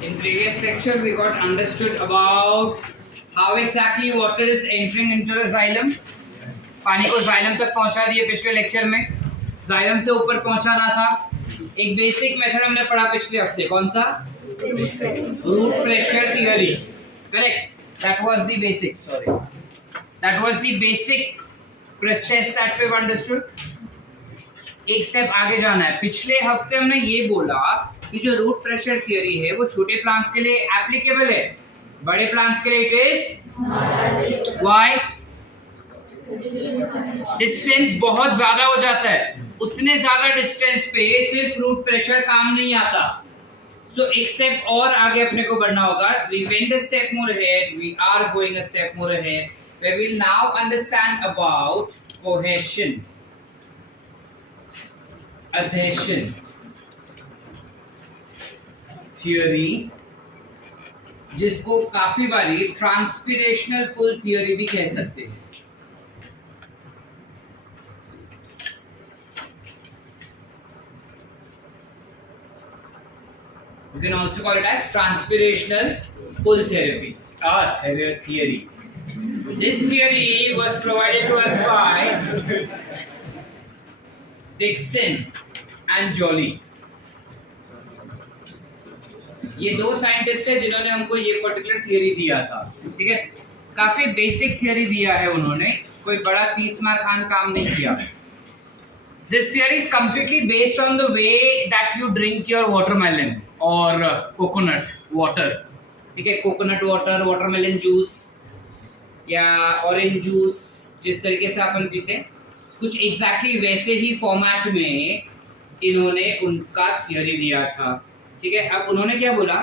In previous lecture, we got understood about how exactly water is entering into the xylem. पानी को xylem तक पहुंचा दिए पिछले लेक्चर में. xylem से ऊपर पहुंचाना था. एक बेसिक मेथड हमने पढ़ा पिछले हफ्ते. कौन सा? Root pressure theory. Correct. That was the basic. Sorry. That was the basic process that we've understood. एक स्टेप आगे जाना है. पिछले हफ्ते हमने ये बोला कि जो रूट प्रेशर थियरी है वो छोटे प्लांट्स के लिए एप्लीकेबल है, बड़े प्लांट्स के लिए इट इज व्हाई? डिस्टेंस बहुत ज्यादा हो जाता है. उतने ज्यादा डिस्टेंस पे सिर्फ रूट प्रेशर काम नहीं आता. सो एक स्टेप और आगे अपने को बढ़ना होगा. We went a step more ahead. We are going a step more ahead. We will now understand about cohesion, adhesion theory, जिसको काफी बारी ट्रांसपिरेशनल पुल थियरी भी कह सकते हैं. You can also call it as transpirational pull therapy theory. This theory was provided to us by Dickson and Joly. ये दो scientist है जिन्होंने हमको ये पर्टिकुलर थियरी दिया था. ठीक है, काफी बेसिक थियरी दिया है उन्होंने, कोई बड़ा 30 मार खान काम नहीं किया. This theory is completely based on the way that you drink your watermelon और कोकोनट वाटर. ठीक है, कोकोनट वाटर, वाटरमेलन जूस या ऑरेंज जूस, जिस तरीके से अपन पीते हैं, कुछ एग्जैक्टली वैसे ही फॉर्मेट में इन्होंने उनका थियरी दिया था. ठीक है, अब उन्होंने क्या बोला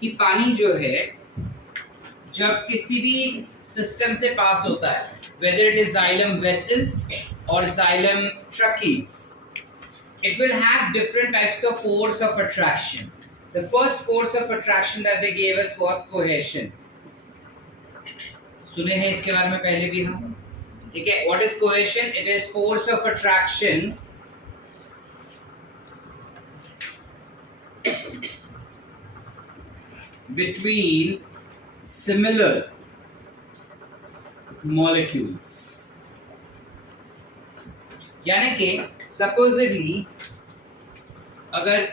कि पानी जो है जब किसी भी सिस्टम से पास होता है, whether it is xylem vessels और xylem ट्रकीज, it will have different types of force of attraction. The first force of attraction that they gave us was cohesion. सुने हैं इसके बारे में पहले भी हम. ठीक है, what is cohesion? It is force of attraction between similar molecules. यानी कि supposedly अगर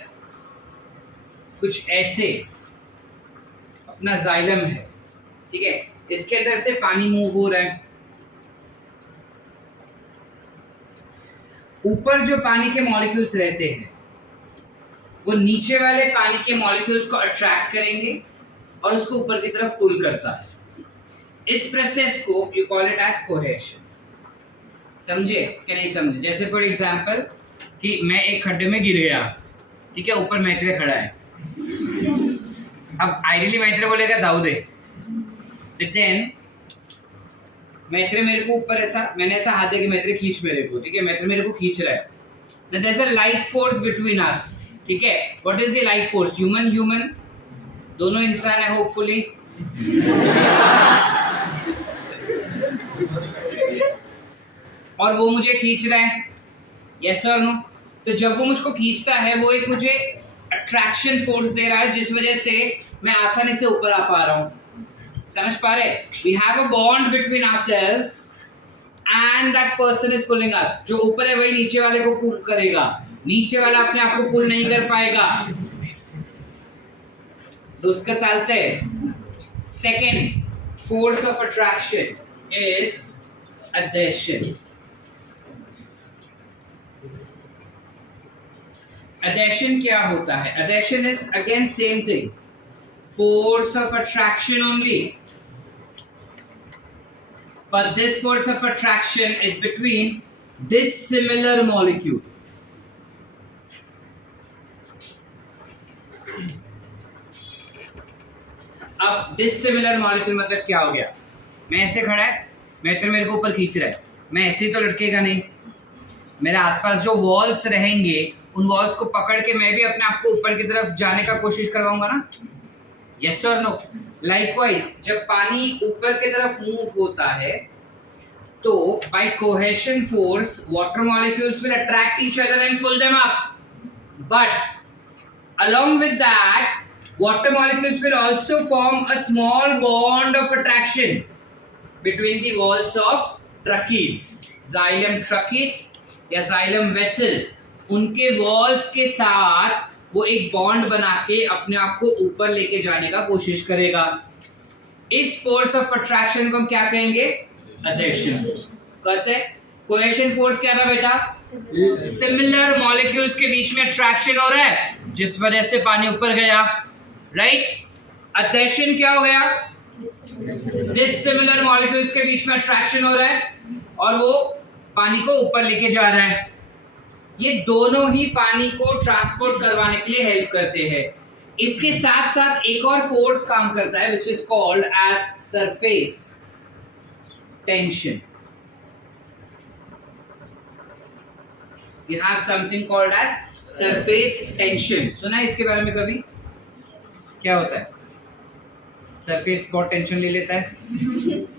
कुछ ऐसे अपना जाइलम है, ठीक है, इसके अंदर से पानी मूव हो रहा है, ऊपर जो पानी के मॉलिक्यूल्स रहते हैं वो नीचे वाले पानी के मॉलिक्यूल्स को अट्रैक्ट करेंगे और उसको ऊपर की तरफ पुल करता है. इस प्रोसेस को you call it as cohesion. समझे कि नहीं समझे? जैसे फॉर एग्जांपल कि मैं एक खड्डे में गिर गया, ठीक है, ऊपर मैत्रेय खड़ा है. अब आइडियली मैत्रेय बोलेगा दाऊ दे, देन मैत्रेय मेरे को ऊपर ऐसा, मैंने ऐसा हाथ दे के मैत्रेय खींच मेरे को. ठीक है, मैत्रेय मेरे को खींच रहा है. There is a like force between us. ठीक है, what is the like force? Human दोनों इंसान है होपफुली. और वो मुझे खींच रहा है, यस और नो. तो जब वो मुझको खींचता है वो एक मुझे अट्रैक्शन फोर्स दे रहा है जिस वजह से मैं आसानी से ऊपर आ पा रहा हूँ. समझ पा रहे? We have a bond between ourselves and that person is pulling us. जो ऊपर है वही नीचे वाले को पुल करेगा, नीचे वाला अपने आप को पुल नहीं कर पाएगा. दोस्त चालते हैं. Second force of attraction is adhesion. Adhesion क्या होता है? Adhesion is again same thing, force of attraction only, but this force of attraction is between dissimilar molecule. अब dissimilar molecule मतलब क्या हो गया? मैं ऐसे खड़ा है, मैत्रेय मेरे को ऊपर खींच रहा है, मैं ऐसे ही तो लटकेगा नहीं. मेरे आसपास जो वॉल्स रहेंगे उन वॉल्स को पकड़ के मैं भी अपने आप को ऊपर की तरफ जाने का कोशिश करवाऊंगा ना. यस और नो? लाइकवाइज जब पानी ऊपर की तरफ मूव होता है तो by cohesion force water molecules will attract each other and pull them up, but along with that Water molecules will also form a small bond of attraction between the walls of tracheids. Xylem tracheids या xylem vessels, उनके walls के साथ वो एक bond बना के अपने आप को ऊपर लेके जाने का कोशिश करेगा. इस फोर्स ऑफ अट्रैक्शन को हम क्या कहेंगे? अधेशन. कहते हैं कोहेशन फोर्स क्या था बेटा? सिमिलर मॉलिक्यूल्स के बीच में अट्रैक्शन हो रहा है जिस वजह से पानी ऊपर गया, राइट. अधेशन क्या हो गया? डिसिमिलर मॉलिक्यूल्स के बीच में अट्रैक्शन हो रहा है और वो पानी को ऊपर लेके जा रहा है. ये दोनों ही पानी को ट्रांसपोर्ट करवाने के लिए हेल्प करते हैं. इसके साथ साथ एक और फोर्स काम करता है which is called as surface tension. You have something called as surface tension. सुना है इसके बारे में कभी? क्या होता है? सरफेस बहुत टेंशन ले लेता है,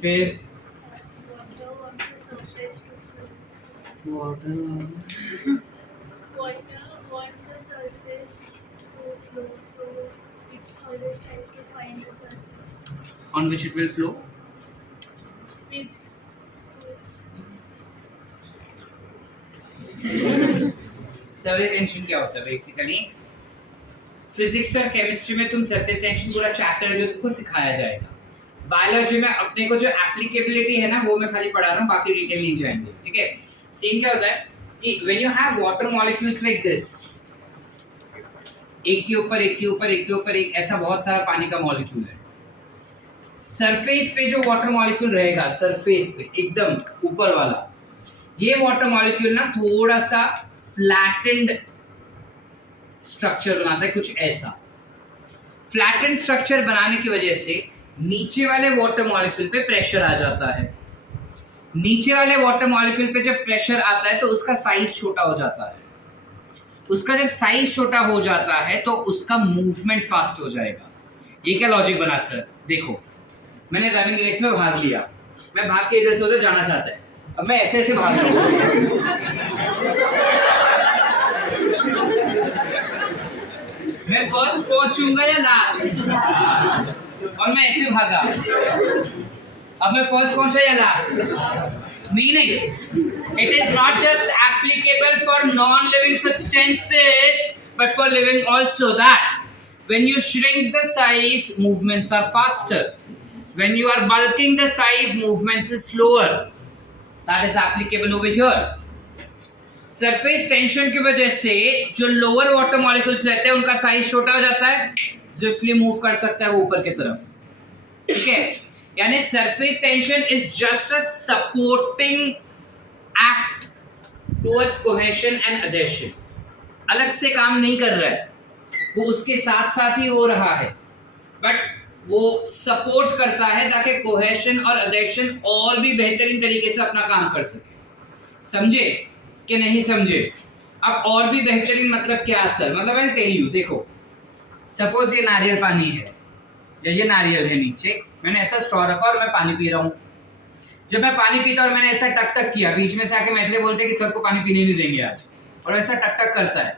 फिर water wants a surface to flow, so it always tries to find a surface on which it will flow. Surface tension क्या होता है? बेसिकली फिजिक्स और केमिस्ट्री में तुम सरफेस टेंशन पूरा चैप्टर है जो तुमको सिखाया जाएगा. बायोलॉजी में अपने को जो एप्लीकेबिलिटी है ना वो मैं खाली पढ़ा रहा हूँ, बाकी डिटेल नहीं जाएंगे. ठीक है. सीन क्या होता है कि when you have water molecules like this, एक के ऊपर एक के ऊपर एक के ऊपर एक, ऐसा बहुत सारा पानी का मॉलिक्यूल है. सरफेस पे जो वाटर मॉलिक्यूल रहेगा, सरफेस पे एकदम ऊपर वाला, ये वाटर मॉलिक्यूल ना थोड़ा सा फ्लैटेंड स्ट्रक्चर बनाता है, कुछ ऐसा. फ्लैटेंड स्ट्रक्चर बनाने की वजह से नीचे वाले वाटर मॉलिक्यूल पे प्रेशर आ जाता है. नीचे वाले वाटर मॉलिक्यूल पे जब प्रेशर आता है तो उसका साइज छोटा हो जाता है. उसका जब साइज छोटा हो जाता है तो उसका मूवमेंट फास्ट हो जाएगा. ये क्या लॉजिक बना सर? देखो, मैंने रनिंग रेस में भाग लिया, मैं भाग के इधर से उधर जाना चाहता है, अब मैं ऐसे ऐसे भाग रहा हूँ. मैं फर्स्ट पहुंचूंगा या लास्ट? और मैं ऐसे भागा, अब मैं फर्स्ट पहुंचा या last? Meaning it is not just applicable for non living substances but for living also. That when you shrink the size, movements are faster. When you are bulking the size, movements is slower. That is applicable over here. Surface tension की वजह से जो lower water molecules रहते हैं उनका size छोटा हो जाता है, स्विफ्टली मूव कर सकता है वो ऊपर की तरफ. ठीक है. यानी surface tension is just a supporting act towards cohesion and adhesion. अलग से काम नहीं कर रहा है, वो उसके साथ साथ ही हो रहा है, बट वो सपोर्ट करता है ताकि कोहेशन और अधेशन और भी बेहतरीन तरीके से अपना काम कर सके. समझे कि नहीं समझे? अब और भी बेहतरीन मतलब क्या सर? मतलब आई टेल यू. देखो, सपोज ये नारियल पानी है या ये नारियल है नीचे, मैंने ऐसा स्ट्रॉ रखा और मैं पानी पी रहा हूँ. जब मैं पानी पीता और मैंने ऐसा टक टक किया, बीच में से आके मैत्रेय बोलते कि सर को पानी पीने नहीं देंगे आज, और ऐसा टक टक करता है,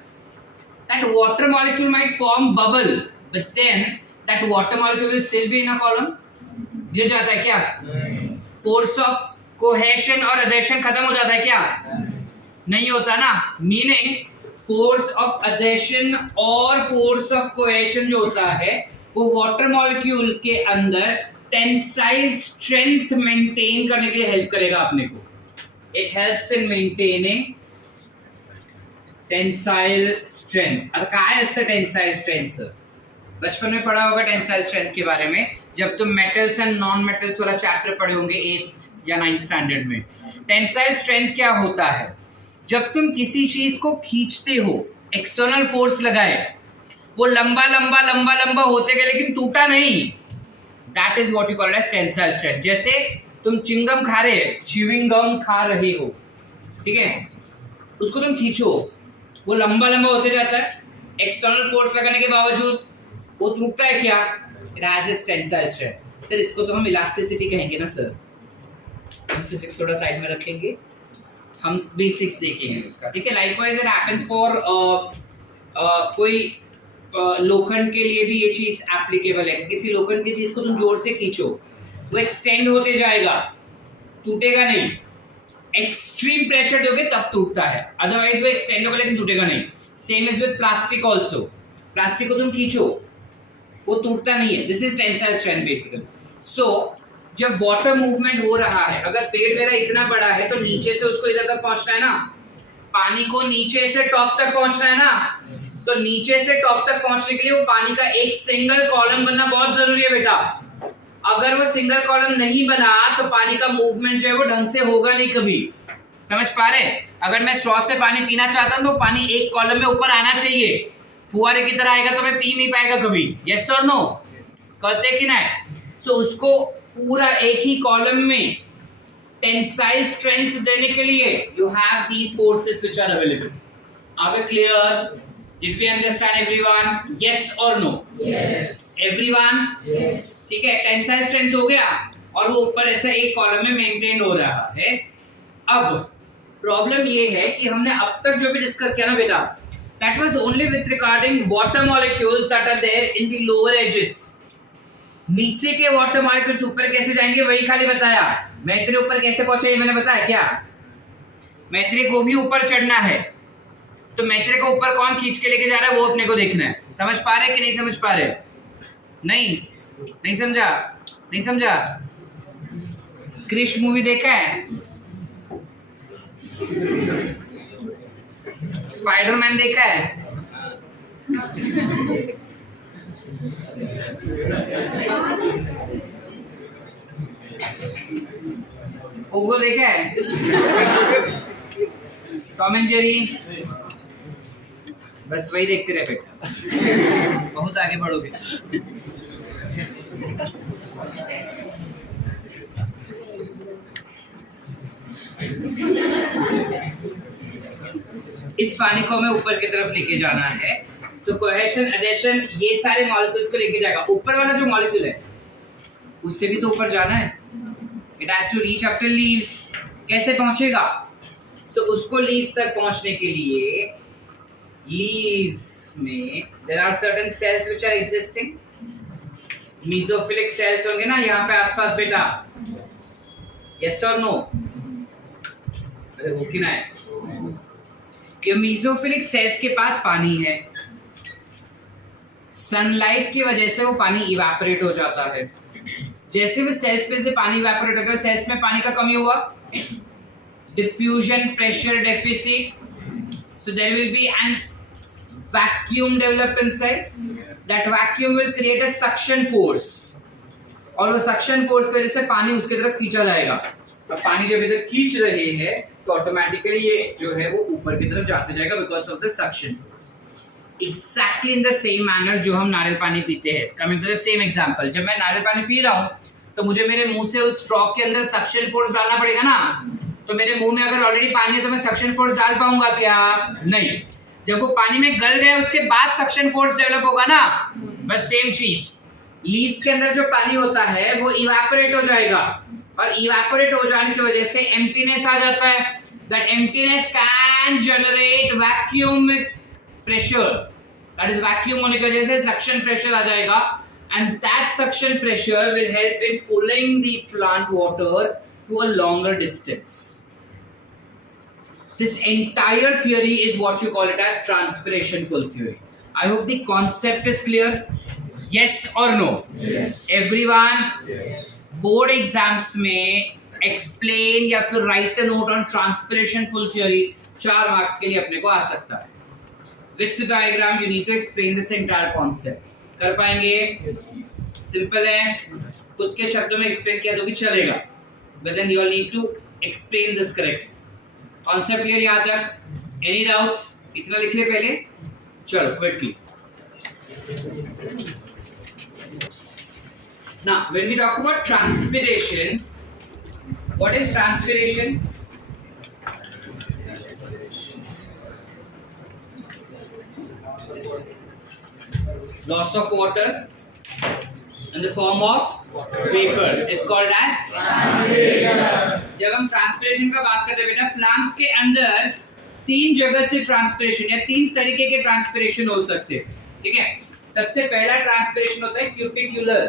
that water molecule might form bubble, but then that water molecule will still be in a column. गिर जाता है क्या? फोर्स ऑफ कोहेशन और अधेशन खत्म हो जाता है क्या? नहीं होता ना. मीनिंग फोर्स ऑफ अधेशन और फोर्स ऑफ कोहेशन जो होता है वो वाटर मॉलिक्यूल के अंदर टेंसाइल स्ट्रेंथ मेंटेन करने के लिए हेल्प करेगा अपने को. It helps in maintaining tensile strength. अब काय असतं टेंसाइल स्ट्रेंथ सर? बचपन में पढ़ा होगा टेंसाइल स्ट्रेंथ के बारे में, जब तुम मेटल्स एंड नॉन मेटल्स वाला चैप्टर पढ़े होंगे 8th या 9th स्टैंडर्ड में. टेंसाइल स्ट्रेंथ क्या होता है? जब तुम किसी चीज को खींचते हो, एक्सटर्नल फोर्स लगाए, वो लंबा लंबा लंबा लंबा होते गए लेकिन टूटा नहीं. That is what you call as tensile strength. जैसे तुम चिंगम खा रहे, च्यूइंग गम खा रहे हो, ठीक है, उसको तुम खींचो, वो लंबा लंबा होते जाता है, एक्सटर्नल फोर्स लगाने के बावजूद वो टूटता है क्या? It has its tensile strength. Sir इसको तो हम इलास्टिसिटी कहेंगे ना सर. हम फिजिक्स थोड़ा साइड में रखेंगे, हम बेसिक्स देखेंगे उसका. ठीक है. लाइकवाइज इट हैपेंस फॉर कोई लोखंड के लिए भी ये चीज एप्लीकेबल है। किसी लोखंड की चीज को तुम जोर से खींचो, वो एक्सटेंड होते जाएगा, टूटेगा नहीं। एक्सट्रीम प्रेशर दोगे तब टूटता है, अदरवाइज वो एक्सटेंड होगा लेकिन टूटेगा नहीं। Same is with plastic also. Plastic को तुम खींचो, वो टूटता नहीं है। This is tensile strength basically. So जब वाटर मूवमेंट हो रहा है, अगर पेड़ मेरा इतना बड़ा है तो नीचे से उसको इधर तक पहुंचना है ना, पानी को नीचे से टॉप तक पहुंचना है ना, तो नीचे से टॉप तक पहुंचने के लिए वो पानी का एक सिंगल कॉलम बनना बहुत जरूरी है बेटा। अगर वो सिंगल कॉलम नहीं बना तो पानी का मूवमेंट जो है वो ढंग से होगा नहीं कभी। समझ पा रहे? अगर मैं स्ट्रॉ से पानी पीना चाहता हूं तो पानी एक कॉलम में ऊपर आना चाहिए, फुहारे की तरह आएगा तो मैं पी नहीं पाएगा कभी। यस और नो? कहते कि नहीं? सो उसको पूरा एक ही कॉलम में टेंसाइल स्ट्रेंथ देने के लिए you have these forces which are available. Are we clear? Did we understand everyone? Yes और नो? यस। एवरीवन? यस। ठीक है, टेंसाइल स्ट्रेंथ हो गया और वो ऊपर ऐसा एक कॉलम में मेंटेन हो रहा है। अब प्रॉब्लम ये है कि हमने अब तक जो भी डिस्कस किया ना बेटा, that was only with regarding water molecules that are there in the lower edges. नीचे के वाटर मॉलिक्यूल्स ऊपर कैसे जाएंगे वही खाली बताया। मैत्री ऊपर कैसे पहुंचे ये मैंने बताया क्या? मैत्री को भी ऊपर चढ़ना है तो मैत्री को ऊपर कौन खींच के लेके जा रहा है वो अपने को देखना है। समझ पा रहे कि नहीं समझ पा रहे? नहीं समझा? नहीं समझा? क्रिश मूवी देखा है? स्पाइडरमैन देखा है? ओगो देखा है? Tom and Jerry? बस वही देखते रहे बेटा, बहुत आगे बढ़ोगे। इस पानी को हमें ऊपर की तरफ लेके जाना है तो कोहेशन, एडेशन, ये सारे मॉलिक्यूल्स को लेके जाएगा। ऊपर वाला जो मॉलिक्यूल है उससे भी तो ऊपर जाना है। It has to reach up to leaves. कैसे पहुंचेगा? सो उसको लीव्स तक पहुंचने के लिए लीव्स में there are certain cells which are existing. Mesophyllic cells होंगे ना यहाँ पे आसपास बेटा। यस और नो? अरे वो कि ना है? ये मेसोफिलिक सेल्स के पास पानी है, सनलाइट की वजह से वो पानी इवेपोरेट हो जाता है। जैसे वो सेल्स में से पानी इवेपोरेट हो गया, सेल्स में पानी का कमी हुआ, diffusion pressure deficit, so there will be an vacuum developed inside. That vacuum will create a suction force, और वो suction force की वजह से पानी उसकी तरफ खींचा जाएगा। अब पानी जब इधर खींच रहे हैं तो ऑटोमेटिकली ये जो है वो ऊपर की तरफ जाते जाएगा because of the suction force. Exactly in the same manner जो हम नारियल पानी पीते हैं। Coming to the same example, जब मैं नारियल पानी पी रहा हूँ तो मुझे मेरे मुंह से उस स्ट्रॉ के अंदर सक्शन फोर्स डालना पड़ेगा ना। तो मेरे मुंह में अगर ऑलरेडी पानी है तो मैं सक्शन फोर्स डाल पाऊंगा क्या? नहीं। जब वो पानी में गल गया उसके बाद सक्शन फोर्स डेवलप होगा ना। बस सेम चीज, लीव्स के अंदर जो पानी होता है वो इवेपोरेट हो जाएगा और इवेपोरेट हो जाने की वजह से एम्प्टीनेस आ जाता है। That emptiness can generate vacuum pressure. That is vacuum होने की वजह से सक्शन प्रेशर आ जाएगा and that suction pressure will help in pulling the plant water to a longer distance. This entire theory is what you call it as transpiration pull theory. I hope the concept is clear. Yes or no? Yes. Everyone? Yes. Board exams में explain या फिर write a note on transpiration pull theory 4 marks के लिए अपने को आ सकता है। With diagram you need to explain this entire concept. कर पाएंगे? सिंपल है, खुद के शब्दों में एक्सप्लेन किया तो भी चलेगा, but then you need to explain this correctly. Concept clear यहाँ तक? Any doubts? इतना लिख ले पहले, चलो quickly. Now, when we talk about transpiration, what is transpiration? Loss of water in the form of vapor is called as transpiration. जब हम transpiration का बात करते हैं बेटा, plants के अंदर 3 जगह से transpiration या 3 तरीके के transpiration हो सकते हैं। ठीक है, सबसे पहला ट्रांसपिरेशन होता है क्यूटिक्युलर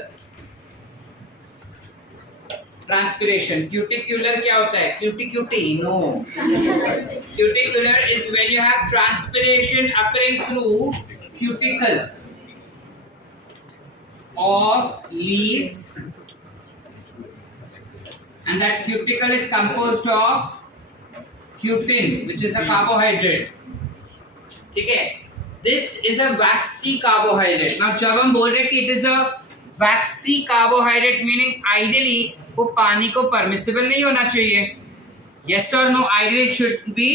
ट्रांसपिरेशन। क्यूटिक्युलर क्या होता है? क्यूटी no, cuticular is when you have transpiration occurring through cuticle of leaves, and that cuticle is composed of cutin, which is a carbohydrate. ठीक है, this is a waxy carbohydrate. Now जब हम बोल रहे हैं कि it is a waxy carbohydrate, meaning ideally वो पानी को permissible नहीं होना चाहिए. Yes or no? Ideally it should be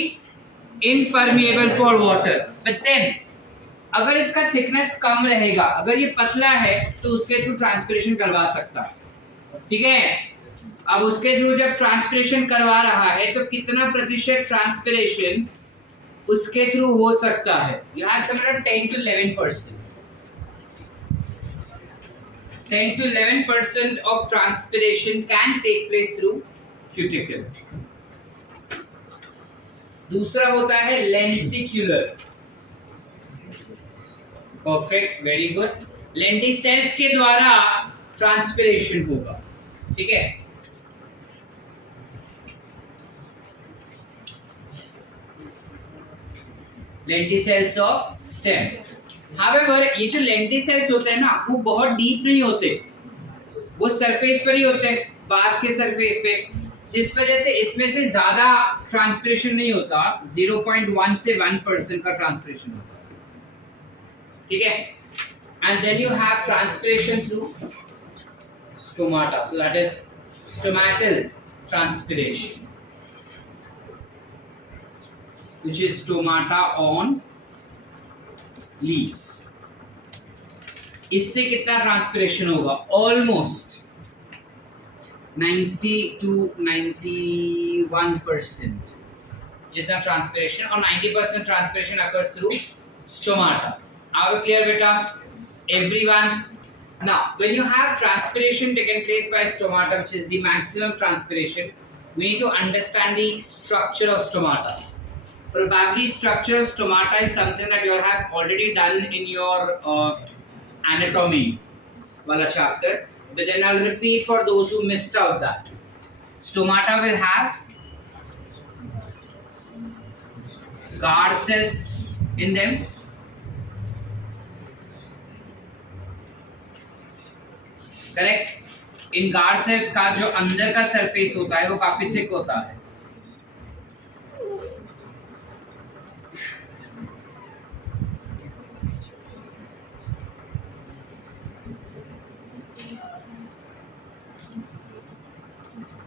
impermeable for water. But then अगर इसका थिकनेस कम रहेगा, अगर ये पतला है तो उसके थ्रू ट्रांसपिरेशन करवा सकता है। ठीक है, अब उसके थ्रू जब ट्रांसपिरेशन करवा रहा है तो कितना प्रतिशत ट्रांसपिरेशन उसके थ्रू हो सकता है? You have somewhere 10 to 11%। 10 to 11% of transpiration can take place through cuticle। दूसरा होता है lenticular. Perfect, very good. Lenticels के द्वारा ट्रांसपिरेशन होगा। ठीक है, लेंटिसेल्स ऑफ स्टेम। हाउएवर ये जो लेंटिसेल्स होते हैं ना, वो बहुत डीप नहीं होते, वो सरफेस पर ही होते हैं, बाग के सरफेस पे, जिस वजह से इसमें से ज्यादा ट्रांसपिरेशन नहीं होता। 0.1 से 1% का ट्रांसपिरेशन होता है। ठीक है, and then you have transpiration through stomata, so that is stomatal transpiration, which is stomata on leaves। इससे कितना ट्रांसपिरेशन होगा? ऑलमोस्ट 90 to 91% जितना ट्रांसपिरेशन, और 90% transpiration occurs through stomata। Are we clear, beta? Everyone? Now, when you have transpiration taken place by stomata, which is the maximum transpiration, we need to understand the structure of stomata. Probably structure of stomata is something that you have already done in your anatomy wala chapter, but then I'll repeat for those who missed out that. Stomata will have guard cells in them, correct. In guard cells का जो अंदर का surface होता है वो काफी thick होता है।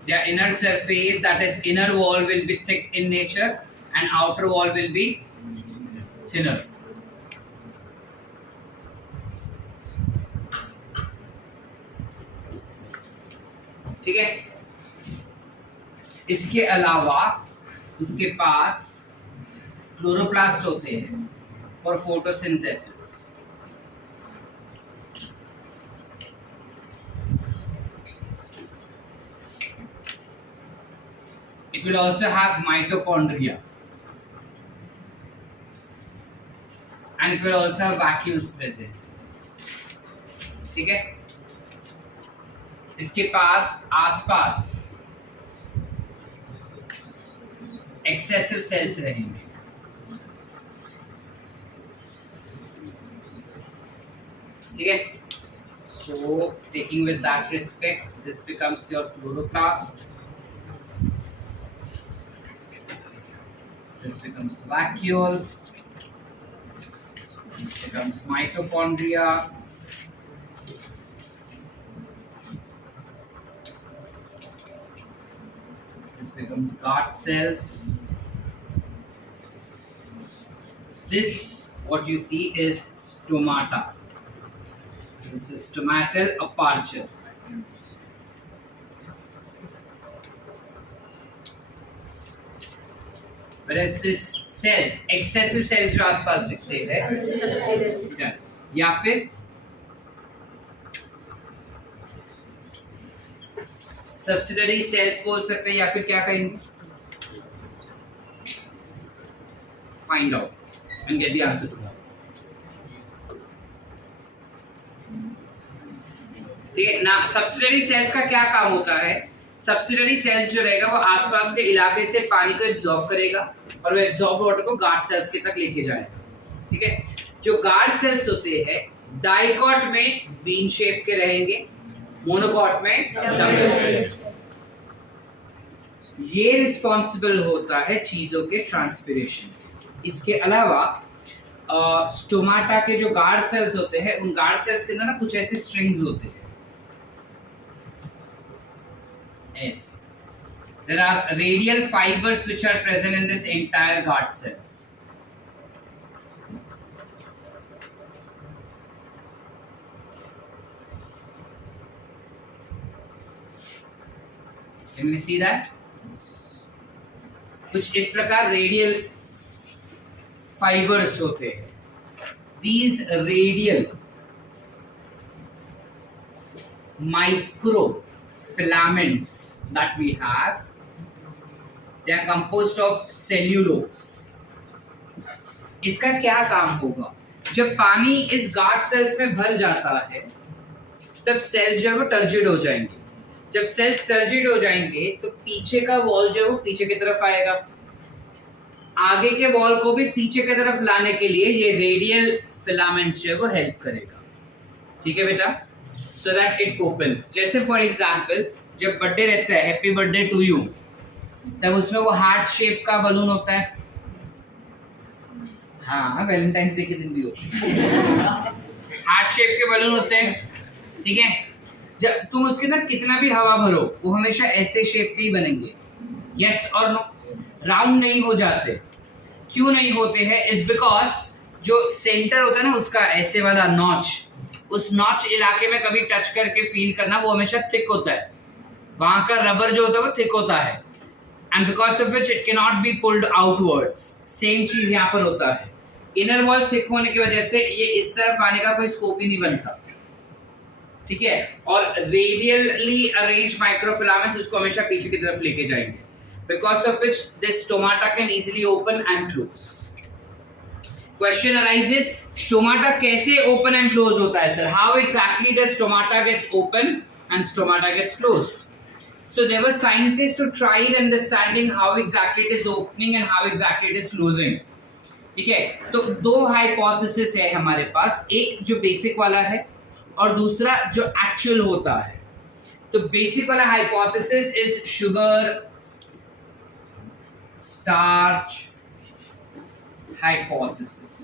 Their inner surface, that is inner wall, will be thick in nature and outer wall will be thinner। ठीक है, इसके अलावा उसके पास क्लोरोप्लास्ट होते हैं for photosynthesis. It will also have mitochondria and it will also have vacuoles present। ठीक है, इसके पास आसपास एक्सेसिव सेल्स रहेंगे। ठीक है, so taking with that respect, this becomes your chloroplast, this becomes vacuole, this becomes mitochondria, this becomes guard cells, this what you see is stomata, this is stomatal aperture। Whereas this cells, excessive cells जो आसपास दिखते हैं, या फिर subsidiary cells बोल सकते हैं, या फिर क्या कहेंगे? Find out and get the answer to that. ठीक है ना। सब्सिडरी सेल्स का क्या काम होता है? सब्सिडरी सेल्स जो रहेगा वो आसपास के इलाके से पानी को एब्जॉर्ब करेगा और वो एब्जॉर्ब वाटर को गार्ड सेल्स के तक लेके जाएगा। ठीक है, जो गार्ड सेल्स होते हैं डाइकॉट में बीन शेप के रहेंगे, मोनोकॉट में डबल शेप। ये रिस्पॉन्सिबल होता है चीजों के ट्रांसपिरेशन। इसके अलावा स्टोमाटा के जो गार्ड सेल्स होते हैं उन गार्ड सेल्स के अंदर ना कुछ ऐसे स्ट्रिंग्स होते हैं ऐसे। There are radial fibers which are present in this entire guard cells. Can we see that? कुछ इस प्रकार रेडियल फाइबर्स होते हैं. These radial microfilaments that we have, they are composed of cellulose. इसका क्या काम होगा? जब पानी इस गार्ड सेल्स में भर जाता है तब सेल्स जो है वो टर्जिड हो जाएंगे. जब सेल्स टर्जिड हो जाएंगे तो पीछे का वॉल जो है वो पीछे की तरफ आएगा. आगे के वॉल को भी पीछे की तरफ लाने के लिए ये रेडियल फिलामेंट्स जो है वो हेल्प करेगा. ठीक है बेटा, सो दैट इट ओपन्स. जैसे फॉर एग्जांपल जब बर्थडे रहता है, हैप्पी बर्थडे टू यू, तब उसमें वो हार्ट शेप का बलून होता है. हाँ, वैलेंटाइंस डे के दिन भी होता है. हार्ट शेप के बलून होते हैं. ठीक है, जब तुम उसके अंदर कितना भी हवा भरो वो हमेशा ऐसे शेप के ही बनेंगे. यस और नो? राउंड नहीं हो जाते. क्यों नहीं होते हैं? इज बिकॉज जो सेंटर होता है ना उसका ऐसे वाला नॉच, उस नॉच इलाके में कभी टच करके फील करना, वो हमेशा थिक होता है. वहां का रबर जो होता है वो थिक होता है, and because of which it can not be pulled outwards. Same चीज यहाँ पर होता है. इनर वॉल थिक होने की वजह से ये इस तरफ आने का कोई स्कोप ही नहीं बनता. ठीक है, और रेडियली अरेंज माइक्रोफिलामेंट्स उसको हमेशा पीछे की तरफ लेके जाएंगे, because of which this stomata can easily open and close. Question arises, stomata कैसे open and close होता है sir? How exactly does stomata gets open and stomata gets closed? So there were scientists who tried understanding how exactly it is opening and how exactly it is closing. ठीक है, तो दो hypothesis है हमारे पास, एक जो बेसिक वाला है और दूसरा जो एक्चुअल होता है. तो बेसिक वाला hypothesis is sugar starch hypothesis.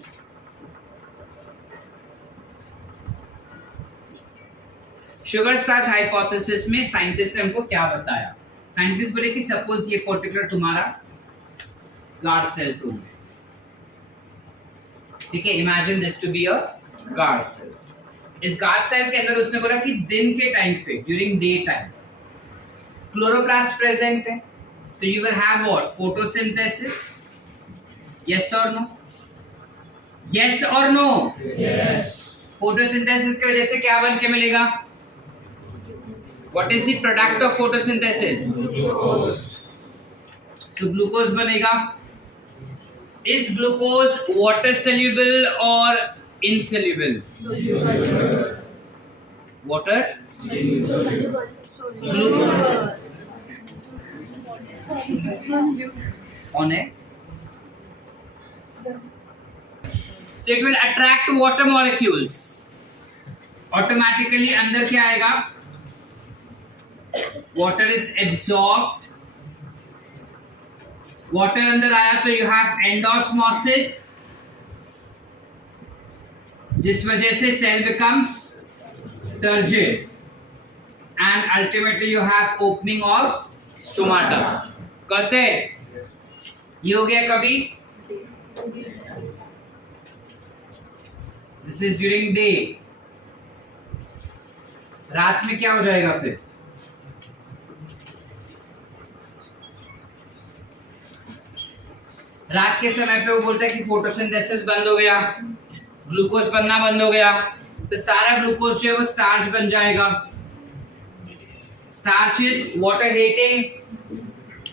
Sugar starch hypothesis में साइंटिस्ट ने हमको क्या बताया? साइंटिस्ट बोले कि सपोज ये पर्टिकुलर तुम्हारा गार्ड सेल्स होंगे. ठीक है, imagine this to be a guard cells. इस गार्ड सेल के अंदर उसने बोला कि दिन के टाइम पे, during day time, chloroplast present है. So you will have what? Photosynthesis. Yes or no? Yes or no? Yes. Photosynthesis की वजह से क्या बन के मिलेगा? What is the product of photosynthesis? Glucose. So glucose बनेगा. Is glucose water soluble or insoluble? Soluble. Water? Soluble. Soluble. On it. So it will attract water molecules. Automatically अंदर क्या आएगा? Water is absorbed. Water अंदर आया तो you have endosmosis, जिस वजह से cell becomes turgid, and ultimately you have opening of stomata. करते ये हो गया कभी? This is during day. रात में क्या हो जाएगा फिर? रात के समय पे वो बोलता है कि फोटोसिंथेसिस बंद हो गया, ग्लूकोज बनना बंद हो गया, तो सारा ग्लूकोज जो है वो स्टार्च बन जाएगा. Starch is water hating.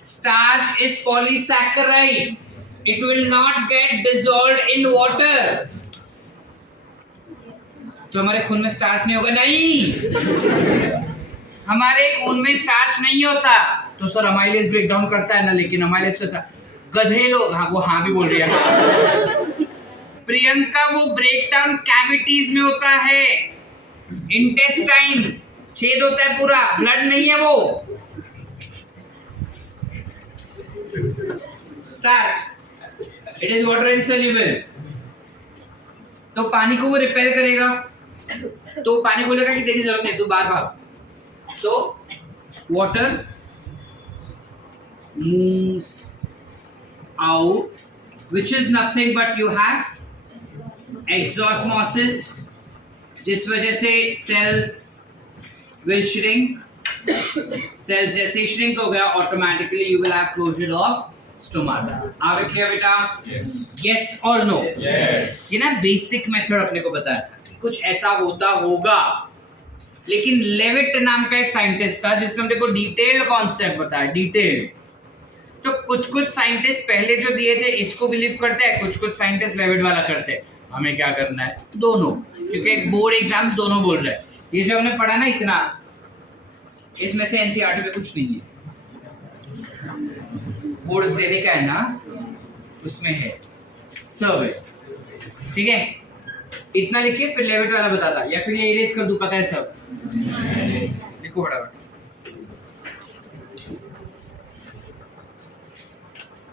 Starch is polysaccharide. It will not get dissolved in water. तो हमारे खून में स्टार्च नहीं होगा? नहीं, हमारे खून में स्टार्च नहीं होता। तो सर अमाइलेज ब्रेक डाउन करता है ना, लेकिन अमाइलेज तो गधे लोग, हाँ वो हाँ भी बोल रही है। हाँ। प्रियंका, वो ब्रेक डाउन कैविटीज में होता है, इंटेस्टाइन छेद होता है पूरा, ब्लड नहीं है वो। Starch it is water insoluble. तो पानी को वो रिपेल करेगा, तो पानी बोलेगा कि तेरी जरूरत नहीं, तू बाहर भाग। So water moves out, which is nothing but you have exosmosis, जिस वजह से cells will shrink। cells जैसे ही shrink हो गया, automatically you will have closure of stomata। आगे क्लियर बेटा? yes or no? Yes। ये ना बेसिक मेथड अपने को बताया था, कुछ ऐसा होता होगा। लेकिन लेविट नाम का एक साइंटिस्ट था जिसने हमने को डिटेल्ड कॉन्सेप्ट बताया, डिटेल्ड। तो कुछ कुछ साइंटिस्ट पहले जो दिए थे इसको बिलीव करते हैं, कुछ कुछ साइंटिस्ट लेविट वाला करते हैं। हमें क्या करना है? दोनों, क्योंकि एक बोर्ड एग्जाम्स दोनों बोल रहे हैं। ये जो हमने पढ़ा ना इतना, इसमें से एनसीईआरटी में कुछ नहीं है, बोर्ड देने का है ना, उसमें है सर्वे। ठीक है, इतना लिखिए, फिर लेविट वाला बताता, या फिर ये इरेज कर दूं, पता है सब, लिखो फटाफट।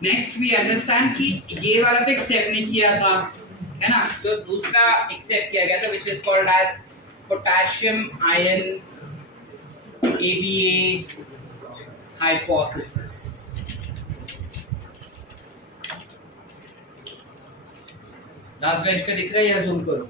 नेक्स्ट वी अंडरस्टैंड कि ये वाला तो एक्सेप्ट नहीं किया था, है ना, तो दूसरा एक्सेप्ट किया गया था, which is called as potassium ion ABA hypothesis. Last bench पे दिख रहा है या जूम करो?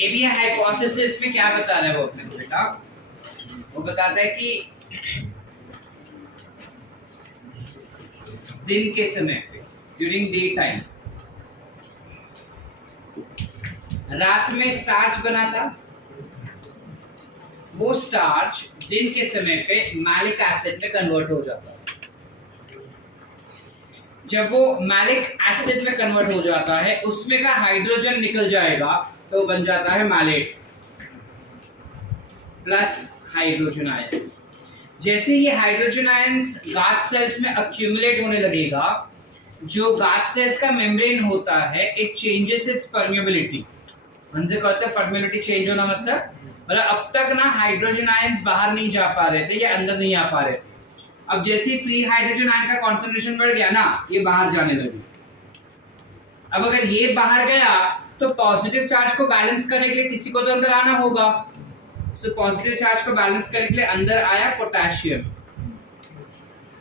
एबीए हाइपोथेसिस में क्या बता रहा है वो अपने को बेटा? वो बताता है कि दिन के समय पे, ड्यूरिंग डे टाइम, रात में स्टार्च बना था, वो स्टार्च दिन के समय पे मैलिक एसिड में कन्वर्ट हो जाता है। जब वो मैलिक एसिड में कन्वर्ट हो जाता है, उसमें का हाइड्रोजन निकल जाएगा, तो बन जाता है मैलेट प्लस हाइड्रोजन आयंस। जैसे ये हाइड्रोजन आयंस गार्ड सेल्स में अक्यूमुलेट होने लगेगा, जो गार्ड सेल्स का मेम्ब्रेन होता है, इट चेंजेस इट्स परमेबिलिटी। हमसे कहते हैं परमेबिलिटी चेंज होना मतलब अब तक ना हाइड्रोजन आयंस बाहर नहीं जा पा रहे थे या अंदर नहीं आ पा रहे थे। अब जैसे ही फ्री हाइड्रोजन आयन का कॉन्सेंट्रेशन बढ़ गया ना, ये बाहर जाने लगी। अब अगर ये बाहर गया तो पॉजिटिव चार्ज को बैलेंस करने के लिए किसी को तो अंदर आना होगा। सो पॉजिटिव चार्ज को बैलेंस करने के लिए अंदर आया पोटेशियम।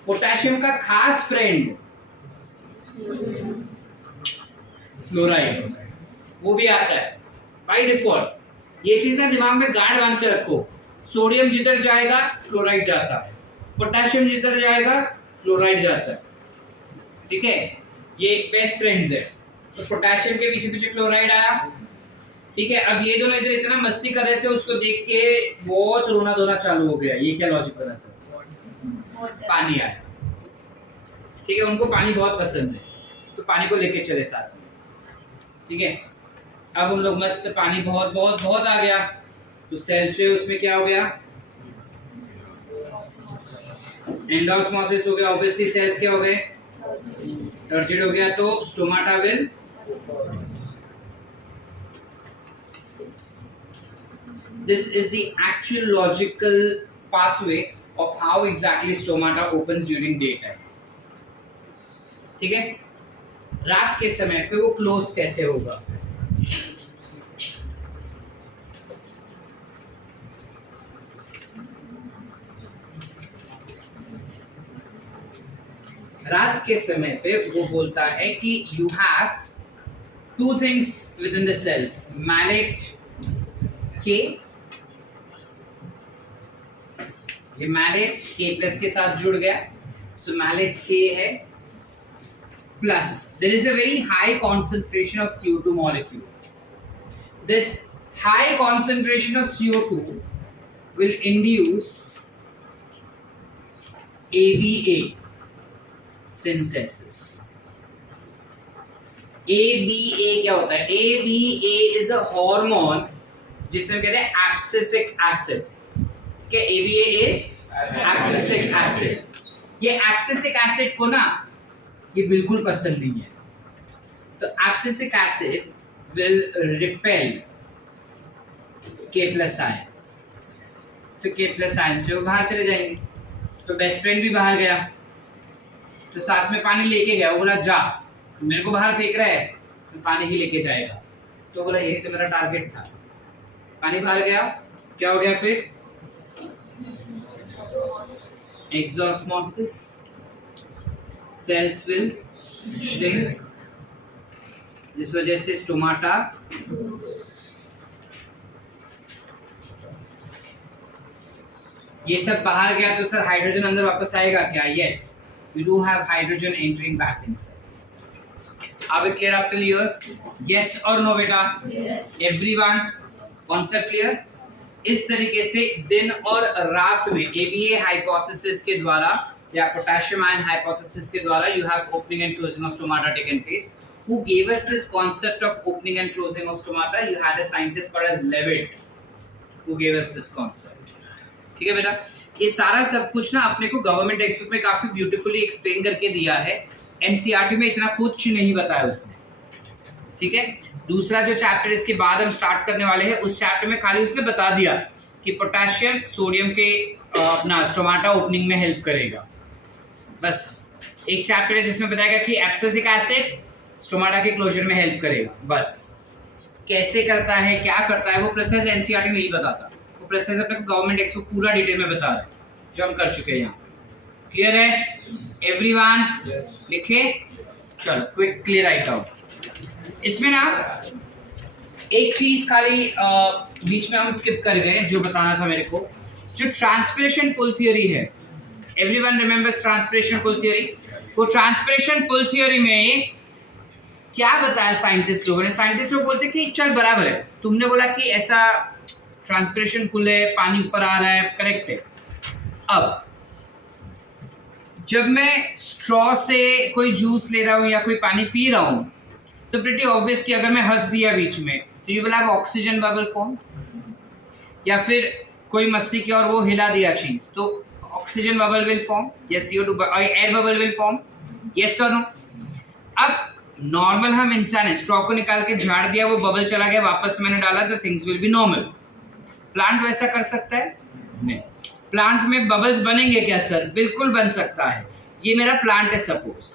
पोटेशियम का खास फ्रेंड क्लोराइड, वो भी आता है बाय डिफॉल्ट। ये चीज ना दिमाग में गांठ बांध के रखो, सोडियम जिधर जाएगा क्लोराइड जाता है, पोटेशियम जिधर जाएगा क्लोराइड जाता है। ठीक है, ये बेस्ट फ्रेंड्स है। तो पोटेशियम के पीछे पीछे क्लोराइड आया। ठीक है, अब ये दोनों इधर इतना मस्ती कर रहे थे, उसको देख के बहुत रोना धोना चालू हो गया। ये क्या लॉजिक बना सर? पानी आया। ठीक है, उनको पानी बहुत पसंद है, तो पानी को लेके चले साथ में। ठीक है, अब हम लोग मस्त, पानी बहुत बहुत बहुत आ गया, तो सेल्स जो उसमें क्या हो गया? एंडोस्मोसिस हो गया। ऑब्वियसली सेल्स क्या हो गए? टर्जिड हो गया, तो stomata will this is the actual logical pathway of how exactly stomata opens during daytime. ठीक है, रात के समय पे वो क्लोज कैसे होगा? रात के समय पे वो बोलता है कि you have two things within the cells, malate K, ये मैलेट K प्लस के साथ जुड़ गया, सो मैलेट K है, plus there is a very high concentration of CO2 molecule. This high concentration of CO2 will induce ABA synthesis. ABA क्या होता है? ABA is a hormone जिसे हम कहते हैं abscisic acid. क्या ABA is abscisic acid? ये abscisic acid को ना ये बिल्कुल पसंद नहीं है. तो abscisic acid will repel K plus ions. तो K plus ions जो बाहर चले जाएंगे. तो बेस्ट फ्रेंड भी बाहर गया, तो साथ में पानी लेके गया. वो बोला जा, मेरे को बाहर फेंक रहा है, तो पानी ही लेके जाएगा. तो बोला यही तो मेरा टारगेट था. पानी बाहर गया, क्या हो गया फिर? एक्सोस्मोसिस, सेल्स विल shrink, जिस वजह से स्टोमाटा ये सब बाहर गया. तो सर हाइड्रोजन अंदर वापस आएगा क्या? Yes, we do have hydrogen entering back inside. Are we clear up till here? Yes or no बेटा? Yes. Everyone, concept clear? इस तरीके से दिन और रात में ABA हाइपोथेसिस के द्वारा या पोटेशियम आयन हाइपोथेसिस के द्वारा you have opening and closing of stomata taken place. Who gave us this concept of opening and closing of stomata? You had a scientist called as Levitt who gave us this concept. ठीक है बेटा, ये सारा सब कुछ ना अपने को गवर्नमेंट टेक्स्ट बुक में काफी ब्यूटीफुली एक्सप्लेन करके दिया है. एनसीईआरटी में इतना कुछ नहीं बताया उसने. ठीक है, दूसरा जो चैप्टर इसके बाद हम स्टार्ट करने वाले हैं, उस चैप्टर में खाली उसने बता दिया कि पोटेशियम सोडियम के अपना स्टोमाटा ओपनिंग में हेल्प करेगा. बस एक चैप्टर है जिसमें बताएगा कि एब्सिसिक एसिड स्टोमाटा के क्लोजर में हेल्प करेगा. बस कैसे करता है, क्या करता है, वो प्रोसेस एनसीईआरटी नहीं बताता. वो प्रोसेस अपने को गवर्नमेंट टेक्स्ट बुक पूरा डिटेल में बता रहा है, जो हम कर चुके हैं यहाँ. क्लियर है एवरीवन? लिखे, चलो क्विक क्लियर राइट आउट. इसमें ना एक चीज खाली बीच में हम स्किप कर गए जो बताना था मेरे को, जो ट्रांसपिरेशन पुल थियरी है. Everyone remembers transpiration pull theory? वो ट्रांसपिरेशन पुल थियरी में क्या बताया साइंटिस्ट लोगों ने? साइंटिस्ट लोग बोलते कि चल बराबर है, तुमने बोला कि ऐसा ट्रांसपिरेशन पुल है, पानी ऊपर आ रहा है, करेक्ट है. अब जब मैं स्ट्रॉ से कोई जूस ले रहा हूँ या कोई पानी पी रहा हूँ, तो प्रिटी ऑब्वियस कि अगर मैं हंस दिया बीच में, तो you will have oxygen bubble form. या फिर कोई मस्ती की और वो हिला दिया चीज, तो ऑक्सीजन बबल विल फॉर्म या CO2 air bubble will form. Yes और नो? अब नॉर्मल हम इंसान है, स्ट्रॉ को निकाल के झाड़ दिया, वो बबल चला गया, वापस मैंने डाला, तो things will be normal. Plant वैसा कर सकता है? नहीं. प्लांट में बबल्स बनेंगे क्या सर? बिल्कुल बन सकता है. ये मेरा प्लांट है, सपोज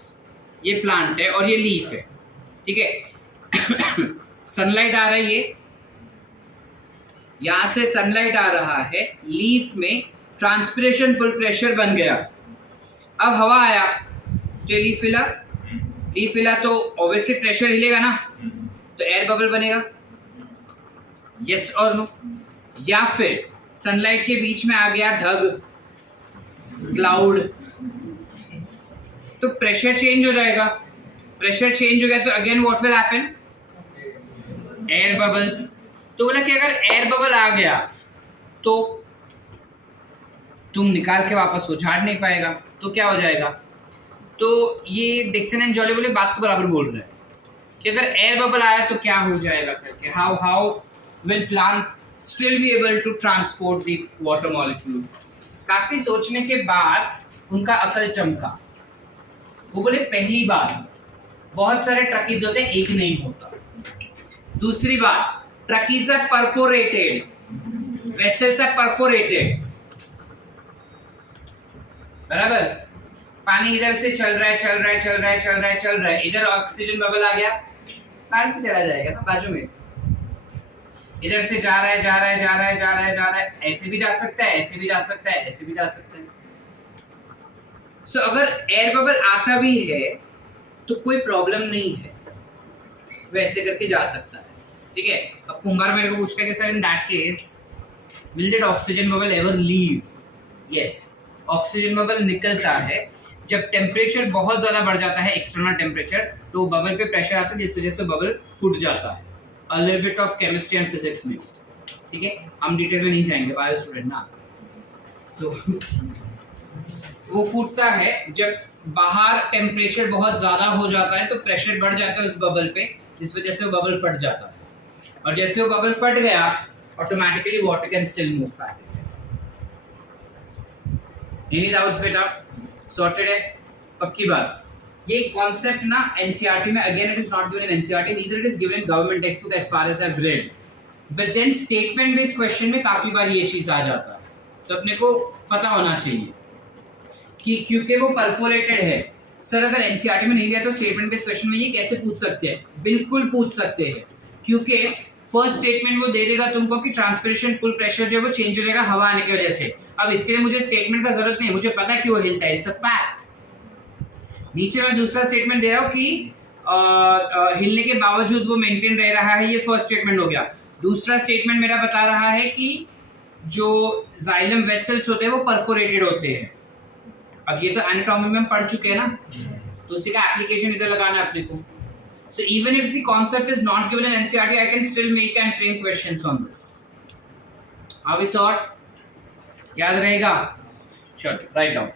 ये प्लांट है और ये लीफ है. ठीक है, सनलाइट आ रहा है, ये यहां से सनलाइट आ रहा है, लीफ में ट्रांसपिरेशन पुल प्रेशर बन गया. अब हवा आया तो लीफ हिला तो ऑब्वियसली प्रेशर हिलेगा ना, तो एयर बबल बनेगा. यस और नो? या फिर सनलाइट के बीच में आ गया ढग, क्लाउड, तो प्रेशर चेंज हो जाएगा. प्रेशर चेंज हो गया तो again what will happen? Air bubbles. तो बोला कि अगर एयर बबल आ गया तो तुम निकाल के वापस वो झाड़ नहीं पाएगा, तो क्या हो जाएगा? तो ये डिक्सन एंड जॉली बोले बात तो बराबर बोल रहे हैं कि अगर एयर बबल आया तो क्या हो जाएगा करके. How will plant still be able to transport the water molecule. काफी सोचने के बाद उनका अकल चमका. वो बोले पहली बात, बहुत सारे ट्रकीज होते हैं, एक नहीं होता. दूसरी बात, tracheids are perforated, vessels are perforated. बराबर? पानी इधर से चल रहा है, इधर ऑक्सीजन बबल आ गया, बाहर से चला जाएगा ना बाजू में. इधर से जा रहा है, ऐसे भी जा सकता है, ऐसे भी जा सकता है, ऐसे भी जा सकता है. सो अगर एयर बबल आता भी है तो कोई प्रॉब्लम नहीं है, वैसे करके जा सकता है. ठीक है। अब कुंभार मेरे को पूछता है कि sir in that case will that oxygen bubble ever leave? Yes, oxygen bubble निकलता है जब टेम्परेचर बहुत ज़्यादा बढ़ जाता है, एक्सटर्नल टेम्परेचर, तो बबल पे प्रेशर आता है जिस वजह से बबल फूट जाता है। A little bit of chemistry and physics mixed, ठीक है, हम डिटेल में नहीं जाएंगे, बायो स्टूडेंट ना। तो वो फूटता है जब बाहर टेम्परेचर बहुत ज़्यादा हो जाता है, तो प्रेशर बढ़ जाता है उस बबल पे, जिस वजह से वो बबल फट जाता है। और जैसे वो बबल फट गया, automatically water can still move back. Any doubts बेटा? सॉर्टेड है, पक्की बात। ये कॉन्सेप्ट ना एनसीईआरटी में, again it is not given in NCERT, neither it is given in government text book as far as I have read, but then statement based question में काफी बार ये चीज आ जाता है, तो अपने को पता होना चाहिए कि क्योंकि वो परफोरेटेड है। सर अगर एनसीईआरटी में नहीं दिया तो स्टेटमेंट बेस्ड क्वेश्चन में ये कैसे पूछ सकते हैं? बिल्कुल पूछ सकते हैं, क्योंकि फर्स्ट स्टेटमेंट वो दे देगा तुमको कि ट्रांसपिरेशन पुल प्रेशर जो है वो चेंज हो जाएगा हवा आने की वजह से। अब इसके लिए मुझे स्टेटमेंट का जरूरत नहीं है, मुझे पता है कि वो हिलता है, इट्स अ फैक्ट। नीचे मैं दूसरा स्टेटमेंट दे रहा हूँ कि हिलने के बावजूद वो मेंटेन रह रहा है, ये फर्स्ट स्टेटमेंट हो गया। दूसरा स्टेटमेंट मेरा बता रहा है कि जो जाइलम वेसल्स होते हैं वो परफोरेटेड होते हैं। अब ये तो एनाटॉमी में हम पढ़ चुके हैं ना, तो उसी का एप्लीकेशन इधर लगाना है अपने को। So even if the concept is not given in NCERT, I can still make and frame questions on this. Are we sort? याद रहेगा? चलो, write down.